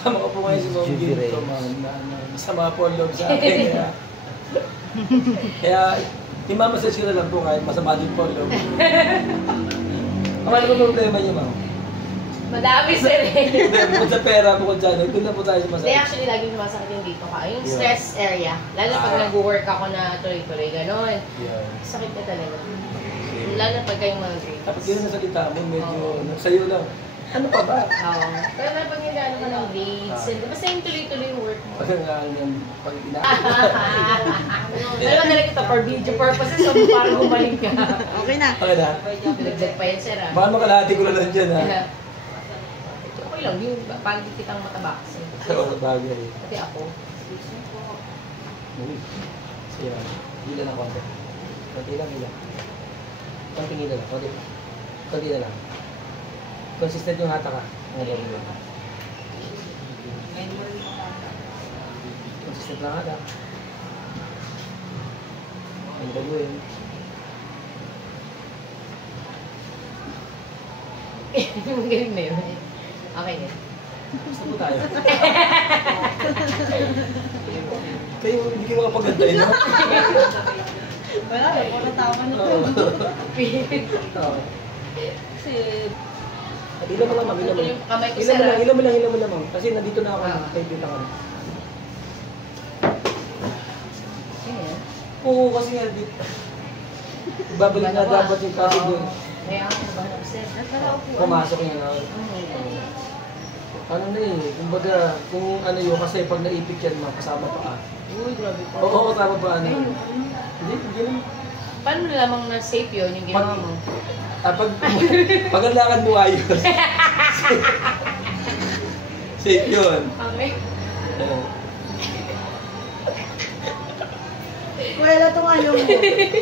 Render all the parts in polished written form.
Kasama ko po ngayon si Mom Gil ko, masama po ang loob sa akin. Kaya, i-mamassage ko na lang po kahit masama din po ang loob. Ang ano po problema niyo, Ma'am? Madami sir eh. Bukod sa pera, bukod sa ano, doon na po tayo sa Hindi, massage. actually, laging sumasakit yung dito ka. Yung stress area. Lalo na pag nag-work ako na tuloy-tuloy, gano'n. Sakit na talaga. Lalo na pag kayong mga grades. Tapos yun na salita mo, medyo sa'yo lang. Ano pa ba? Oo. Pero na pag nag-ano ka ng grades, basta yung tuloy-tuloy yung work mo. Pag pag Alam na lang kita for video purposes, so parang gumaling ka. Okay na. Okay na? Pinagdag pa yan, sir. Baka makalahati ko lang dyan, ha? Okay lang, yung pag kitang mataba kasi. Oo, bagay. Pati ako. Siya, hila na konti. Konti lang, hila. Konting hila lang, konti. Konti na lang. Consistent yung hata ka. Ang gawin mo. Consistent lang hata. Ang gawin. Magaling na yun. Okay na. Gusto po tayo. Kayo, hindi kayo makapagantay, no? Wala, wala tama na to. Kasi... Ilan mo lang, ma'am. Ilan mo lang. Ilan mo lang, ma'am. Kasi nandito na ako. Kaya lang. Oo, kasi nga dito. Babalik na dapat yung kasi doon. Kaya ako sa bang upset. Pumasok niya na. Ano na eh, kumbaga, kung ano yun, kasi pag naipit yan, kasama pa. Uy, grabe pa. Oo, kasama pa ano. Hindi naman. Paano lamang na safe yun, yung ginawa mo? Pag ang lakad mo ayos. Safe yun. Okay. Wala itong ano mo.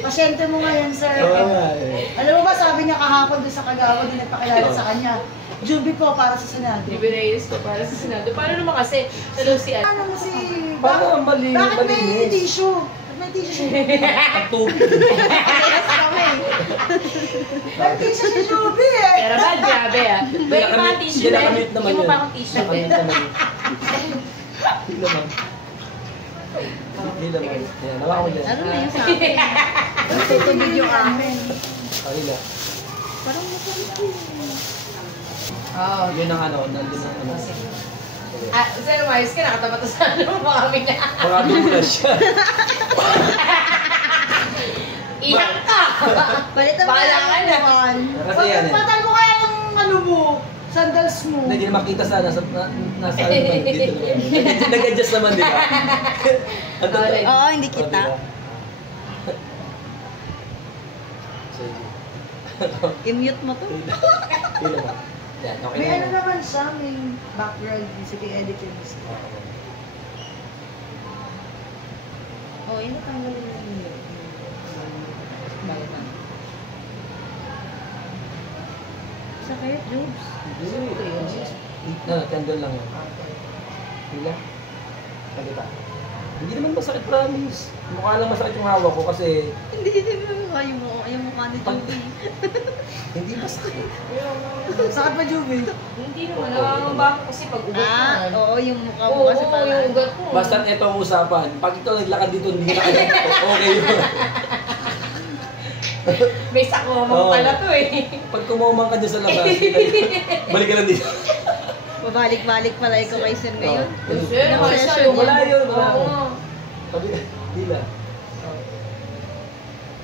Pasyente mo nga yan, sir. Oo nga eh. Alam mo ba, sabi niya kahapon doon sa Kagawa, din nagpakilala sa kanya. Juby po para sa Senado. Juby Reyes ko para sa Senado. Paano naman kasi sa Lucian? Ano mo si... Paano ang mali? Bakit may tissue? May tissue. Ang tubig. Yes, kami. May tissue si Juby eh. Pero ba, grabe ah. May mga tissue na. Kinakamit naman Yung yun. pa akong tissue Kinakamit din. naman yun. Hindi naman. Hindi naman. Ayan, nawa ko dyan. Ano na yung sa akin? Ano tutubig yung amin? Kanila. Parang mukhang Oo. Yun ang ano, nandun ang ano. Sir, umayos ka, nakatapat sa ano mo kami na. Marami mo na siya. Iyak ka! Palitan mo Bahala ka na. Kasi yan eh. Patan mo kaya ng ano mo, sandals mo. Hindi na makita sa nasa ano naman dito naman. Nag-adjust naman, di ba? Oo, hindi kita. Sige. I-mute mo to. Yun naman. Yan, okay May na. ano naman siya, may background music, edit yung music. Oh, yun natanggalin na yun. Sakit, Jobs. No, candle lang yun. Hila? Kalita. Hindi naman masakit, promise. Mukha lang masakit yung hawak ko kasi Hindi, yung mukha ni Joby. hindi masakit. Sakit pa, Joby? Hindi naman, nakakamba ako kasi pag ugat ko. Oo, yung mukha mo Oo, kasi parang... yung ugat ko. Basta ito ang usapan. Pag ikaw naglakad dito, hindi ka kaya. Okay yun. May sakumang pala to eh. Pag kumumang ka dyan sa labas, balik ka lang dito. Babalik-balik pala ikaw kay Sir ngayon. Sir, Wala siya siya. yung... Wala yun, wala. Oo. Sabi, hila.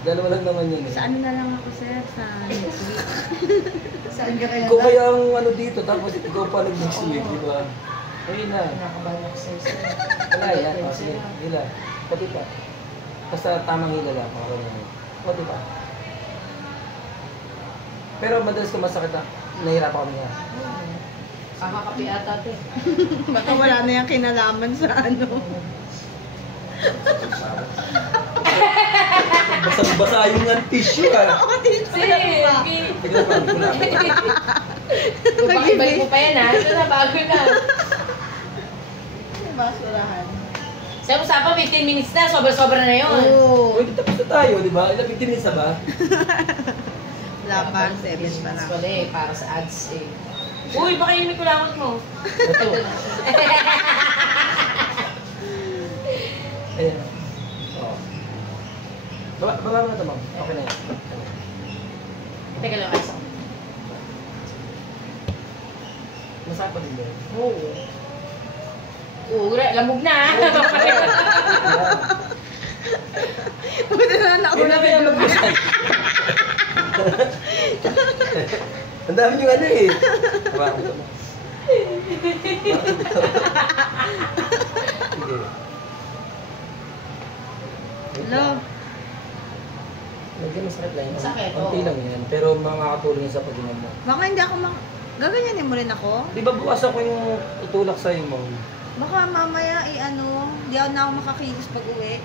Dalawa lang naman yun eh. Sa ano na lang ako, Sir? Sa next week. Saan ka kailangan? Ikaw kaya ang ano dito, tapos ikaw pa nag-next week, di ba? Ayun na. Nakakabahan ako sir. Wala yan. O, sige, hila. Pati pa. Basta tamang hila lang. Pati pa. Pero madalas ko masakit na nahirapan kami nga. Kakakapi ata ito eh. Baka wala na yung kinalaman sa ano. Basang-basa yung nga tissue ah. Ako din sa Sir, ba? Tignan pa, wala. Balik mo pa yan ha. Ito na, bago na. Basurahan. Sa usapan, 15 minutes na. Sobra-sobra na yun. Oo. Uy, tapos na tayo, di ba? Ilang 15 minutes na ba? Wala pa, 7 pa lang. Wala eh, para sa ads eh. Uy, baka yun may kulawat mo. Ito. Ayan. Oh. Baba mo na ito, ma'am. Okay na yan. Teka lang, ayos ako. Masakit pa din ba yun? Oo. Oo, lamog na. Buti na nauna Hindi na mag-usay. Ang dami yung ano eh. Hawakan mo ito mo. Sige. Hello. Medyo masakit lang yun. Masakit, Konti oo. lang yan. Pero makakatulong sa pag-inom mo. Baka hindi ako gaganyanin mo rin ako? Di ba bukas ako yung tutulak sa'yo mo? Baka mamaya di ako na ako makakilos pag uwi.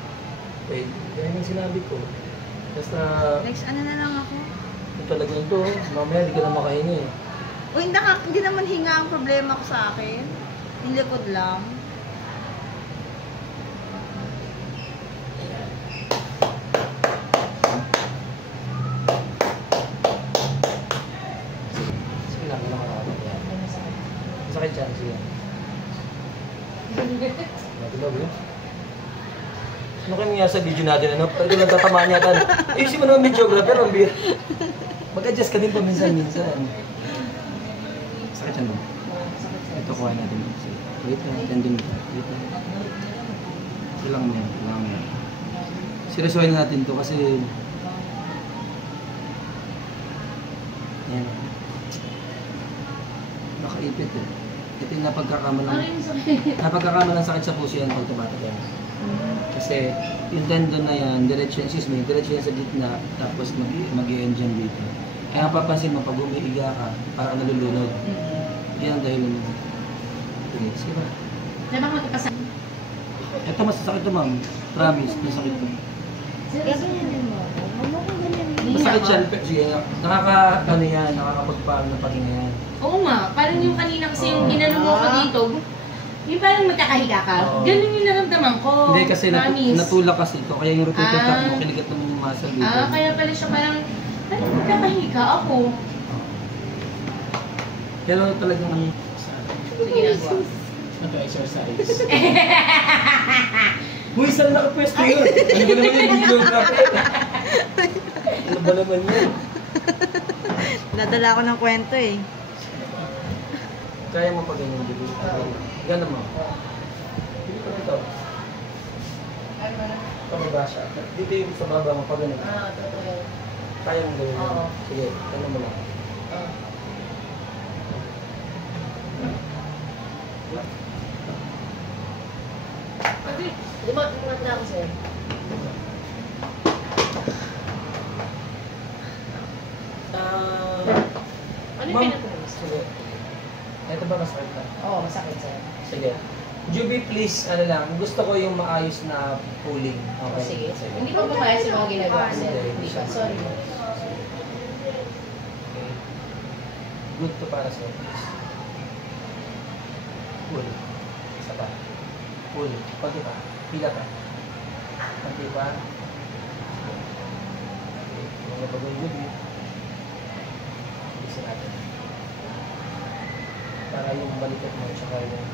Pwede. Yan yung sinabi ko. Basta, Next ano na lang ako. kung talagang to, mamaya di ka na makahinga eh. O hindi naman hinga ang problema ko sa akin. Yung likod lang. Sige lang, wala ka nakakapag yan. Masakit yan, sige. Di ba, bro? Ano kayo nangyari sa video natin, ano? Pwede lang tatamaan yata. Ayusin mo naman videographer, ang beer. Mag-adjust ka din paminsan-minsan. Sakit yan, bro. Ito, kuha natin. Wait lang, tendon mo. Wait lang. Ilang mo yan, ilang mo yan. Seryosohin natin to kasi... Yan. Nakaipit eh. Ito yung Ano yung sakit? napagkakamalang sakit sa puso yan pag tumatak yan. Kasi yung tendon na yan, diretso yan sa gitna, tapos mag-i-end dyan dito. Kaya papansin mo, pag umiiga ka, parang nalulunod. Yan ang dahilan mo. Okay, sige ba? Diba magkakasal? Ito masasakit to, ma'am. Promise, masakit to. Gaganyanin mo ako. Huwag mo kong ganyanin. Masakit siya. Sige, nakakapagpaano ng pahinga yan. Oo nga, parang yung kanina kasi yung ginano mo ko dito, yung parang magkakahiga ka. Oo. Ganun yung naramdaman ko. Hindi kasi Promise. natulak kasi ito, kaya yung rotator cuff mo, Ah. kinigat naman yung muscle dito. Kaya pala siya parang magkakahiga ako. Pero talagang Sige ginagawa. nag-exercise. Uy, saan nakapwesto yun? Ano ba naman yung videographer? Ano ba naman yun? Nadala ko ng kwento eh. Kaya mo pa ganyan, Julie. Gano'n mo. Hindi ko na ito. Pababa siya. Dito yung sa baba mo pa ganun. Totoo. Kaya mo gawin. Oo. Sige, gano'n mo lang. Limat na ako sir. Ano yung Ma'am, pinatulis? sige. Ito ba masakit na? Oo, masakit sir. Sige. Juby, please, ano lang, gusto ko yung maayos na pulling. Okay? Sige. Hindi pa mamaya sa mga ginagawa ko sir. Hindi pa. Sorry. Okay. Good to para sa'yo, please. Pull. Isa pa. Pull. Konti pa. Pila pa. Konti pa. Okay. Mga bagong Juby. Isa natin. Para yung balikat mo, tsaka yung...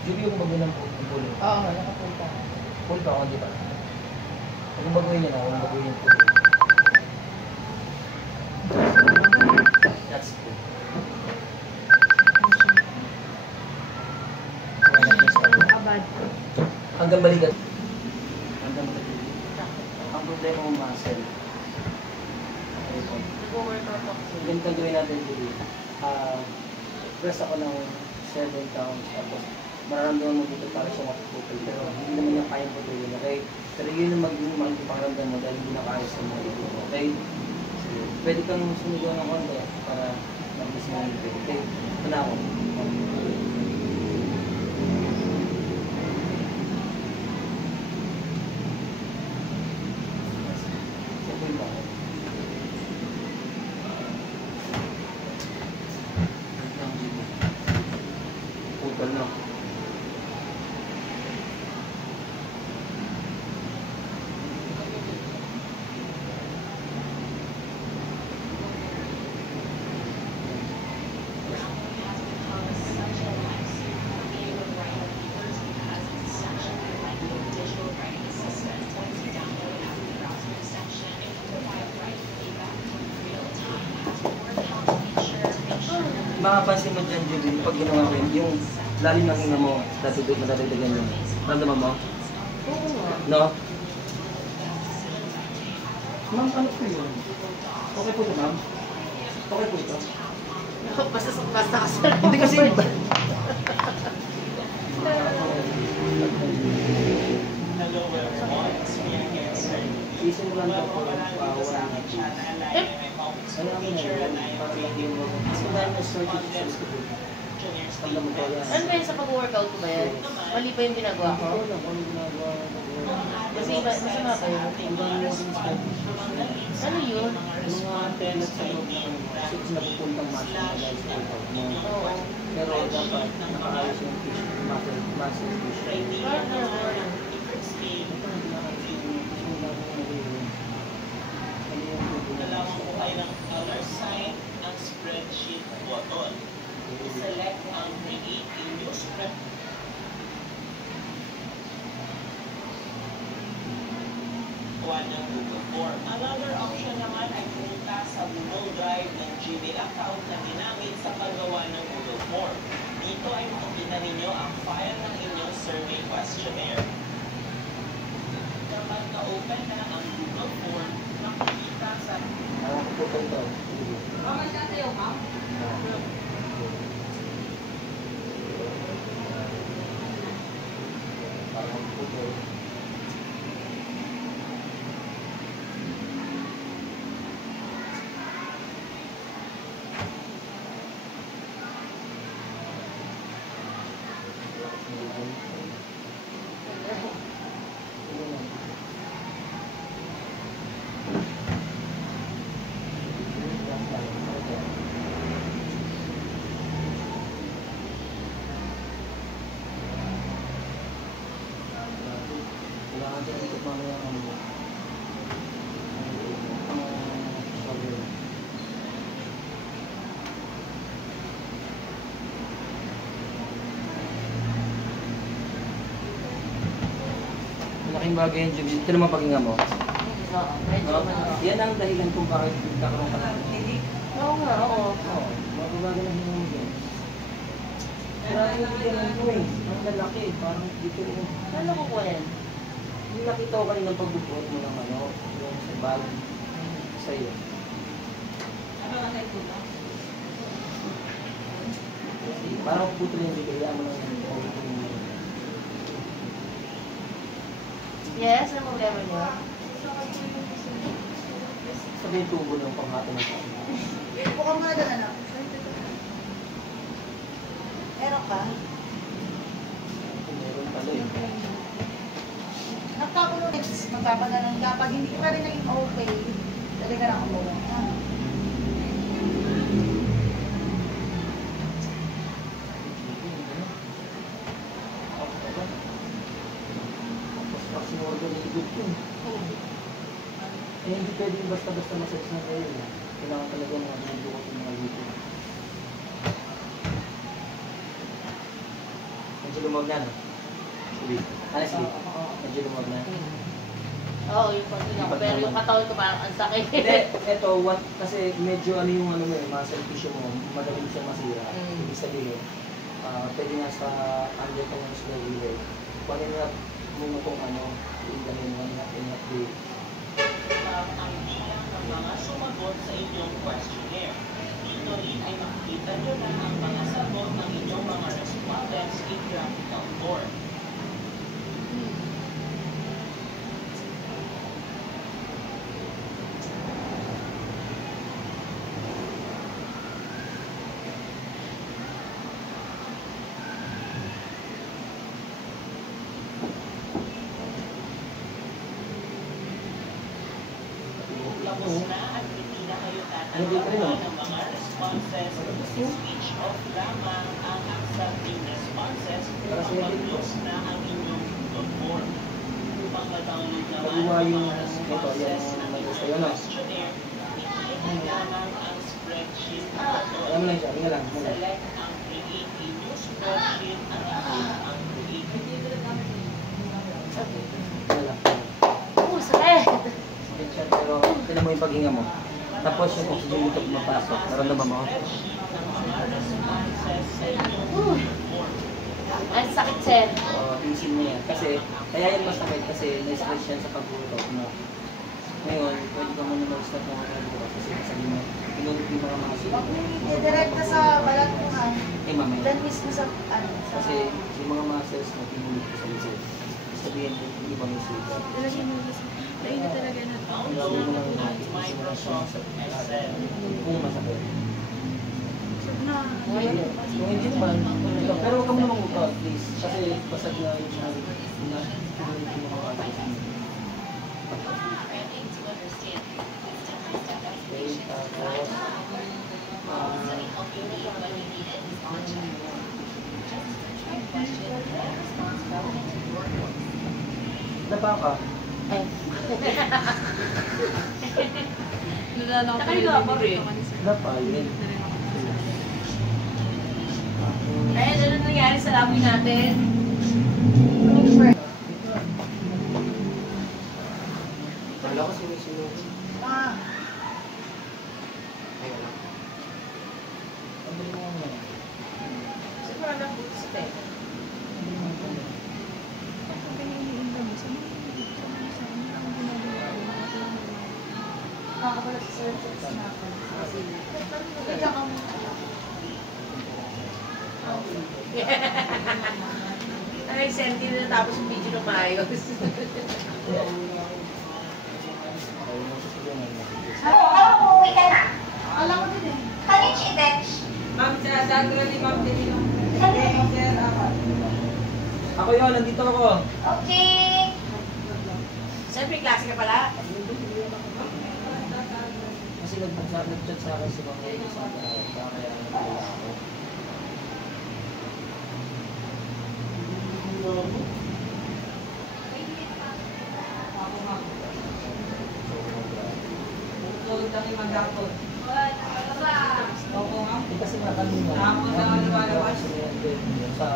Juby yung bago ng pulling. Oo, nakapunta. Pull pa, konti pa. Huwag mong baguhin yan, huwag mong baguhin yung pulling. That's good. Abad. Hanggang balikat. Hanggang balikat. Ang problema mo muscle. Okay po. Nag-workout ako sir. Ganito ang gawin natin dito. Press ako ng 7 counts. Tapos mararamdaman mo dito para siya makapupul. Pero hindi naman niya kayang putulin. Okay? Pero yun ang magiging pakaramdam mo dahil hindi nakaayos sa mga dito. Okay? So, pwede kang sumigaw ng konti para mag-miss mo yung dito. Okay? Ito na ako. Simple ba? Putol na. Makapansin mo dyan, Judy, pag ginawa ko yun, yung lalim ng hinga mo, madadagdagan yun. Ramdaman mo? Oo nga. No? Ma'am, ano po yun? Okay po ito, ma'am? Okay po ito? Basta kasi. Hindi kasi iba. Isin lang po po. Ano ang yun? Para lang yung kasi dahil na start yung sa school. Tanda mo po yan. Ano ba yun sa pag-workout ko ba yan? Mali pa yung ginagawa ko? Wala ko ano ginagawa. Masama ba yun? Ano yun? Mga tennis sa loob ng 6 na pupuntang muscle na dahil sa workout mo. Oo. Pero dapat nakaayos yung muscle tissue. Kailangan ko kayo ng color sign ang spreadsheet button. Select ang create a new spread. Kuha ng Google Form. Another option naman ay pumunta sa Google Drive ng Gmail account na ginamit sa paggawa ng Google Form. Dito ay makikita ninyo ang file ng inyong survey questionnaire. Kapag na-open na ang Google Form, makikita sa Ako po ito. Mama, siya tayo, ma'am. Parang po ito. Kailangan din ito mamaya ang ano. Sorry. Malaking bagay yun, Judy. Ito naman paghinga mo. Oo, medyo ano. Yan ang dahilan kung bakit nagkakaroon ka ng Oo nga, oo. Oo, mababago na hinga mo dyan. Marami hindi ganun po eh. Ang lalaki, parang dito rin. Ano ko po yan? Yung nakita ko kanina pagbubuhat mo ng ano, yung sa bag sa'yo. Ano ang type ko ba? Parang putol yung bigaya mo ng Yes, ano problema niyo? sabi yung tubo ng panghato ng tao. Buka mo na doon, anak. Meron ka? Meron pala eh. Nagkakulong magpapaganon ka. Pag hindi ka rin naging okay, talaga na ako. Tapos organ ikot yun. Eh hindi pwedeng basta-basta massage na kayo. Kailangan talaga mga bubukot yung mga lito. Medyo lumag na, no? Sige. Honestly, medyo lumag na. Oo, yung paghinga ko. Pero yung katawan ko parang ang sakit. Hindi, eto, kasi medyo ano yung ano mo eh, muscle tissue mo, madaling siya masira. Ibig sabihin, pwede nga sa under ka ng slow relay. Kung ano muna kung ano, yung galing mo na in-update. ang bilang ng mga sumagot sa inyong questionnaire. Dito rin ay makikita nyo na ang mga sagot ng inyong mga respondents in graphical form. Tapos na at hindi na kayo tatanggap ng mga responses. Each of lamang ang accepting responses upang mag-close na ang inyong Google form. Upang ma-download naman ang mga responses ng inyong questionnaire, i-click lamang ang spreadsheet button. Alam mo lang siya, hinga lang. Select ang create a new spreadsheet at i-click ang create. Hinga lang. Oo, sakit. Sakit siya, pero tinan mo yung paghinga mo. Tapos yung oxygen dito pumapasok. Naramdaman mo? Spreadsheet ng mga responses Ang sakit, sir. Isin mo yan. Kasi, kaya yan masakit kasi na-stress yan sa pagbuto mo. Ngayon, pwede ka muna mag-stop ng mga buto kasi sabi mo, pinunod yung mga muscle. Huwag mo i-direct sa balat mo ha. Eh, mamaya. Then mismo sa, ano, sa... Kasi yung mga muscles na pinunod ko sa lisod, sabihin mo, hindi ba may sugat? Talaga mo gusto. Lain na talaga na. Ang gawin mo lang natin kasi mga siya kung masakit. Na. Kung hindi naman, pero huwag ka mo namang mag-out, please. Kasi basag na yung sinabi ko na pinunod yung mga muscles. Okay, tapos, napa ka? Ay. Nakaliwa ako rin. Napa, yun. Ay, ano nangyari sa labi natin? Wala ko sinusunod. Ah, Ay, wala. Ang galing mo nga. Siguro na po sa tayo. nakakabalat sa surgery sa natin. Bigla ka mo. Ay, senti na tapos yung video na maayos. Uuwi ka na. Alam ko din eh. Kanina si Bench. Ma'am, sa Sandra ni Ma'am Delino. Ako yun, nandito ako. Okay. Siyempre, klase ka pala. Kasi nag-chat sa akin si Mama sa kaya nagpala ako. Tulog na ni Magdapot. Opo, ma'am. Kasi nakalima. Ako sa lumalabas. Sa...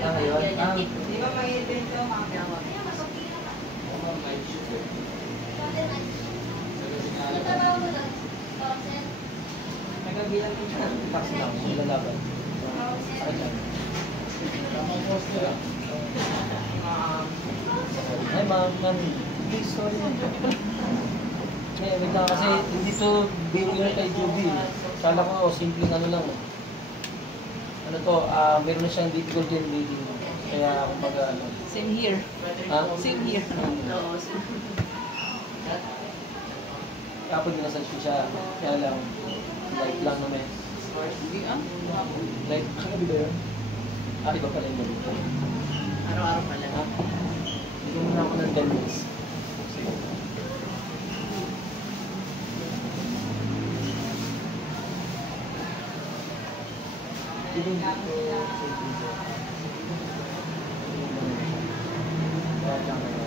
ngayon? Di ba may evento, ma'am? Nagabilang din siya. Taxi lang, lalaban. Sakit lang. Ay, ma'am, please, sorry. Eh, wait lang kasi hindi to biro yun kay Juby. Kala ko, simpleng ano lang. Ano to, meron na siyang difficulty in breathing. Kaya, kumbaga, ano. Same here. Ha? Same here. Oo. Kaya pag ginasal ko siya, kaya lang, light lang naman. Hindi ah. Light, kagabi ba yun? Iba pala yung gabi. Araw-araw pala. Ha? Hindi mo na ako ng 10 minutes. Hindi dito sa dito. Kaya lang kaya.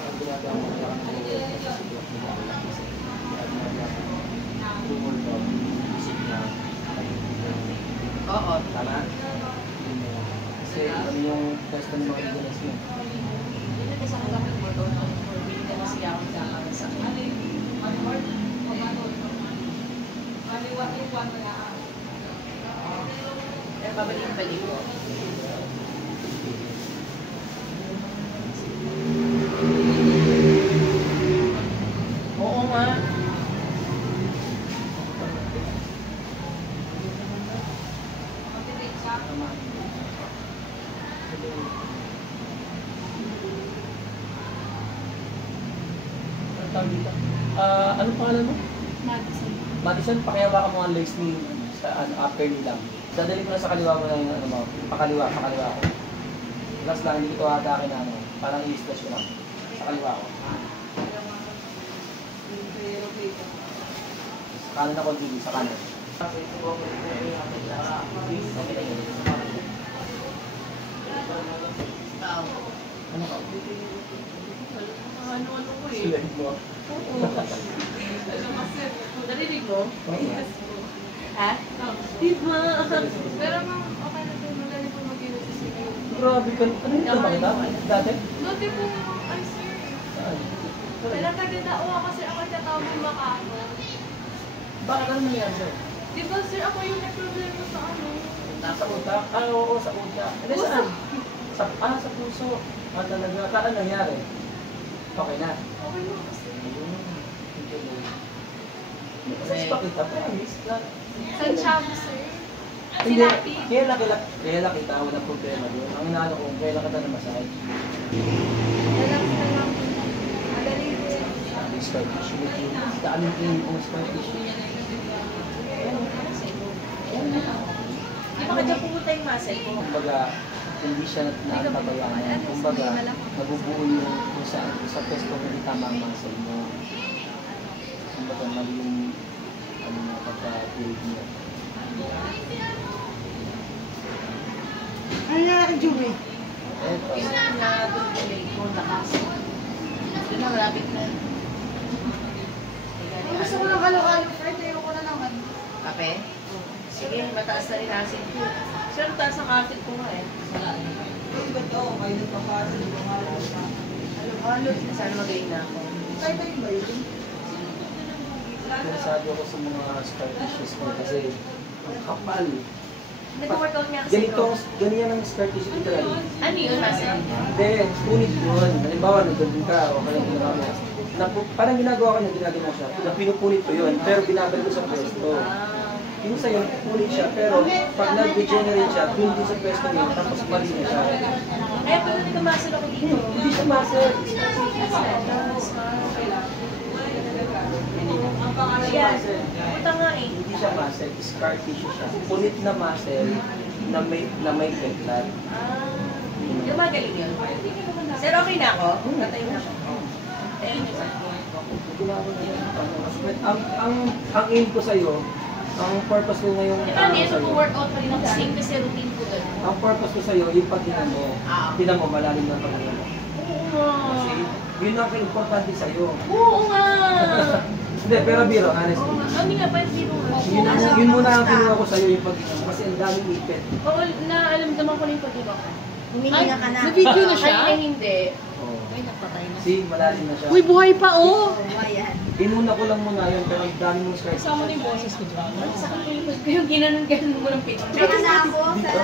Ang ginagawa mo lang ang Oo. tama? Kasi ano yung test ng mga liganas mo? Hindi na kasi ako dapat mo doon. Hindi ka kasi ako nagkakaroon sa akin. Pero pabalik-balik ko. Oo nga. Tama. Ano tawag dito? Anong pangalan mo? Madison. Madison, pakihawa ka mga legs ni sa upper knee lang. Dadali ko na sa kaliwa mo lang yung ano mo. Pakaliwa ko. Relax lang, hindi ko atake na ano. Parang i-stretch ko lang. Sa kaliwa ko. Sa kanan ako, Julie. Sa kanan. Okay lang yun. Ano ka? Ano ko eh. Sulag mo. Narinig mo? Okay. Ha? Diba? Pero ma'am, okay na po. Madali po mag-iwas sa sige. Grabe ka. Ano yung tama kita? Dati? Dati po, ay sir. Saan? Wala taga-dao kasi ako tatawag ng makako. Bakit ano nangyari sa'yo? Di ba sir, ako yung nag-problema sa ano? Sa utak? Ah, oo, sa utak. Ano saan? Sa puso. Ah, talaga. Ano nangyari? Okay na. Okay mo kasi. Kasi pakita, promise. San Chavo sir? Hindi, Sinabi. kaya kita, walang problema doon. Ang inaano ko, kaya lang kita na massage. Alam ko lang. Madali rin. Ang scar tissue. Daan yung kong scar tissue. Di ba kanya pumunta yung muscle ko? Kumbaga, hindi siya natabayan. Kumbaga, nabubuo yung sa pesto na hindi tama ang muscle mo. Kumbaga, mali yung pagka-build mo. Ano nangyari, Juby? Eto. Yung na doon ko lakas. Doon na malapit na. Gusto ko ng halo-halo, Fred. Ayoko na naman. Kape? Sige, mataas na rin acid ko. Sir, taas ang acid ko nga eh. Iba to, kayo nagpapasa, di ba nga lang sa Halo-halo. Sana magaling na ako. Kaya ba yun ba yun? Interesado ako sa mga scar tissues mo kasi ang kapal. Nag-workout nga kasi Ganyan ang scar tissue literally. Ano yun, muscle? Hindi, punit yun. Halimbawa, nagdandun ka o kaya ginawa mo. Parang ginagawa ko na ginagawa mo siya. Pinupunit ko yun, pero binabalik ko sa pwesto. Yung sa'yo, punit siya, pero pag nag-degenerate siya, dun din sa pwesto niya, tapos mali na siya. Kaya pala nagka-muscle ako dito. Hindi siya muscle. ang pangalan ng Yan. muscle. Puta nga eh. Hindi siya muscle, scar tissue siya. Punit na muscle na may peklat. Gumagaling yun. Sir, okay na ako? Patay na ako. Thank you. Ang aim ko sa'yo, ang purpose ko ngayong Di ba, hindi ito workout pa rin ako same kasi routine ko ganun. ang purpose ko sa'yo, yung pagtinan mo, tinan mo, malalim na pagtinan mo. Oo nga. Kasi yun ang importante sa'yo. Oo nga. Hindi, pero biro, honestly. Oo nga. Hindi nga, pwede dito nga. Yun muna ang kinuha ko sa'yo yung pagtinan mo kasi ang daming ipit. Oo, naalamdaman ko na yung pag-iba ko. Humihinga ka na. Video na siya? Ay, hindi. Oh. Ay, napatay na. See, malalim na siya. Uy, buhay pa oh! Ayan. Inuna ko lang muna yun, pero ang dami mong scars. Kasama na yung boses ko dyan. Sakit ko yung ginanon-ganon mo ng picture. Baka na ako, Dito. sa...